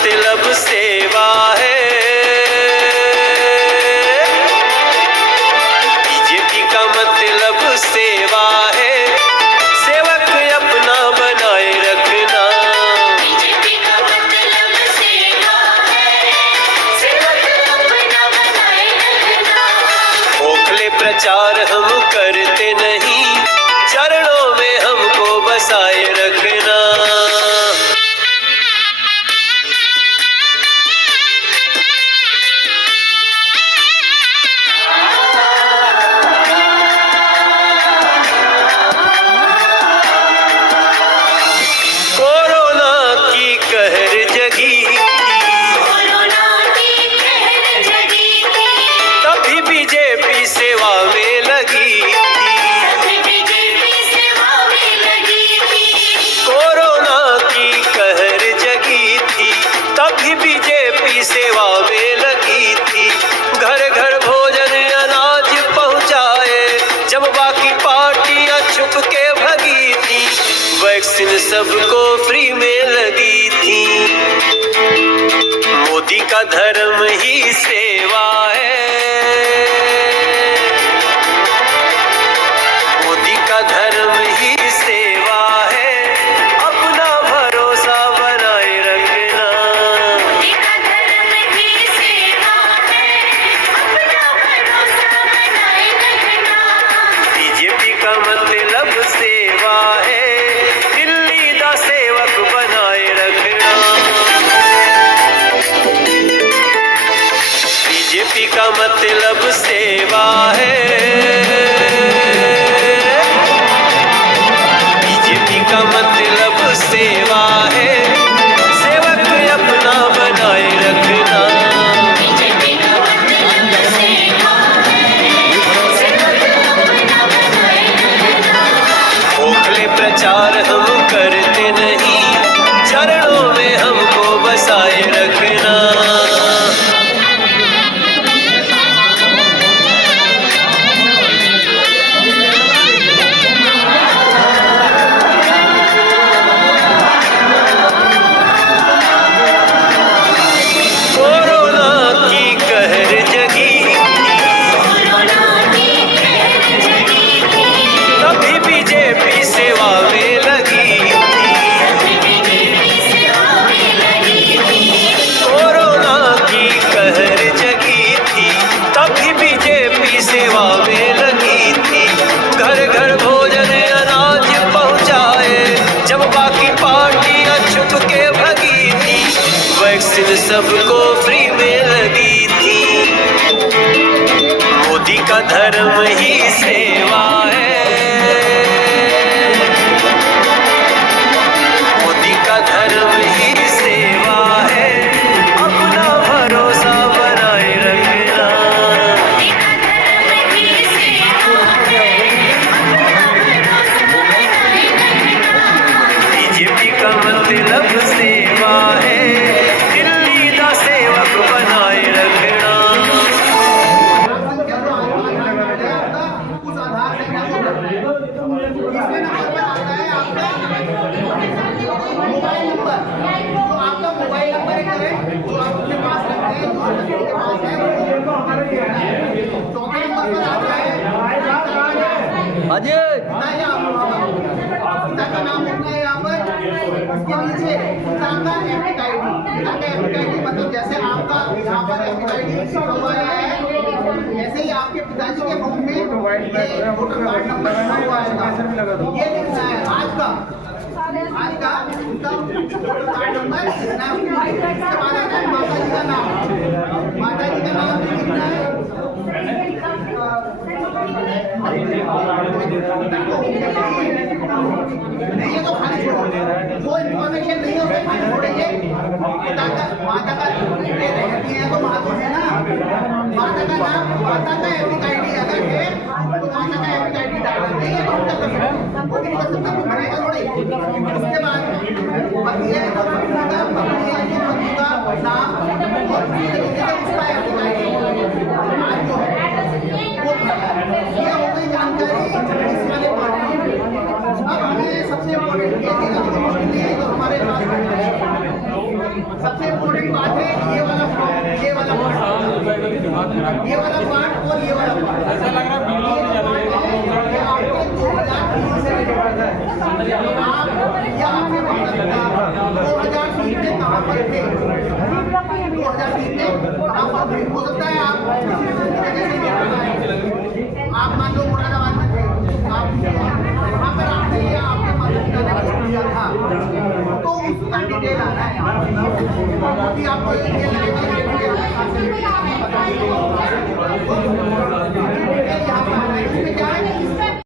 मतलब सेवा है, बीजेपी का मतलब सेवा है, सेवक अपना बनाए रखना। बीजेपी का मतलब सेवा है, सेवक अपना बनाए रखना। खोखले प्रचार हम करते नहीं, चरणों में हमको बसाए रखना। कोरोना की कहर जगी, कोरोना की कहर जगी थी, तभी बीजेपी सेवा में लगी। तभी बीजेपी सेवा में लगी थी। कोरोना की कहर जगी थी, तभी बीजेपी सेवा में लगी थी। घर घर भोजन अनाज पहुंचाए, जब बाकी पार्टियां छुप के भगी थी। वैक्सीन सबको फ्री में लगी थी। मोदी का धर्म ही सेवा है, मोदी का धर्म ही सेवा है, अपना भरोसा बनाए रखना। मोदी का धर्म ही सेवा है, अपना भरोसा बनाए रखना। बीजेपी का मतलब सेवा है, दिल्ली दा सेवक बनाए रखना। बीजेपी का मतलब सेवा है, बीजेपी का मतलब सेवा है, सेवक अपना बनाए रखना। बीजेपी का मतलब सेवा है, सेवक अपना बनाए रखना। खोखले प्रचार हम करते नहीं, चरणों में हमको बसाए रखना। कोरोना की कहर जगी, कोरोना की कहर जगी थी, तभी बीजेपी सेवा में लगी थी। तभी बीजेपी सेवा में लगी थी। कोरोना की कहर जगी थी, तभी बीजेपी सेवा में लगी थी। घर घर भोजन अनाज पहुंचाए, जब बाकी पार्टियां छुप के भगी थी। वैक्सीन सबको फ्री में लगी थी। मोदी का धर्म ही सेवा है, मोदी का धर्म ही सेवा है, अपना भरोसा बनाए रखना। मोदी का धर्म ही सेवा है, अपना भरोसा बनाए रखना। बीजेपी का मतलब सेवा है, दिल्ली दा सेवक बनाए रखना। उस आधार इसमें नंबर पर आता है आपका मोबाइल नंबर, तो आपका मोबाइल नंबर एक करें जो आप अपने पास रखते हैं, जो आपके पास है। चौथे नंबर पर आता है बताइए आप पिता का नाम लिखना है यहाँ पर। उसके नीचे पिता का एपिक आईडी, पिता का एपिक आईडी मतलब जैसे आपका यहाँ पर एपिक आईडी लिखा हुआ है, ऐसे ही आपके पिताजी के फॉर्म में ये वोटर कार्ड नंबर लिखा हुआ है। ये लिखना है आज का उनका वोटर कार्ड नंबर लिखना है। उसके बाद आता है माता जी का नाम, माता जी का नाम भी लिखना है। नहीं है तो खाली छोड़ो, वो इन्फॉर्मेशन नहीं है उसको खाली छोड़ेंगे। माता का ये रहती है तो माता है ना, माता का नाम, माता का एपिक आईडी अगर है तो माता का एपिक आईडी डालना नहीं है तो हम कर सकते हैं, वो भी नहीं कर सकते, बनाएगा थोड़ी। उसके बाद पति है तो पत्नी का, पत्नी है तो पति का नाम और उसी तरीके से उसका एपिक आईडी आज जो है वो ये हो गई जानकारी इस वाले पार्ट की। अब हमें सबसे इम्पोर्टेंट ये चीज है जो हमारे पास सबसे इम्पोर्टेंट बात है ये वाला पार्ट और ये वाला पार्ट ऐसा लग रहा है बीमार हो जाना है। ये आपके 2003 से आप या आपके 2003 में कहाँ पर थे? 2003 में कहाँ पर थे? हो सकता है आप जगह से नहीं पता है। आप मान लो मुरादाबाद में थे, आप वहाँ पर आपने या आपके माता पिता ने कुछ किया था, तो उसका डिटेल आना है। अभी आपको ये लगेगा कि डिटेल यहाँ पे आना है। इसमें क्या है?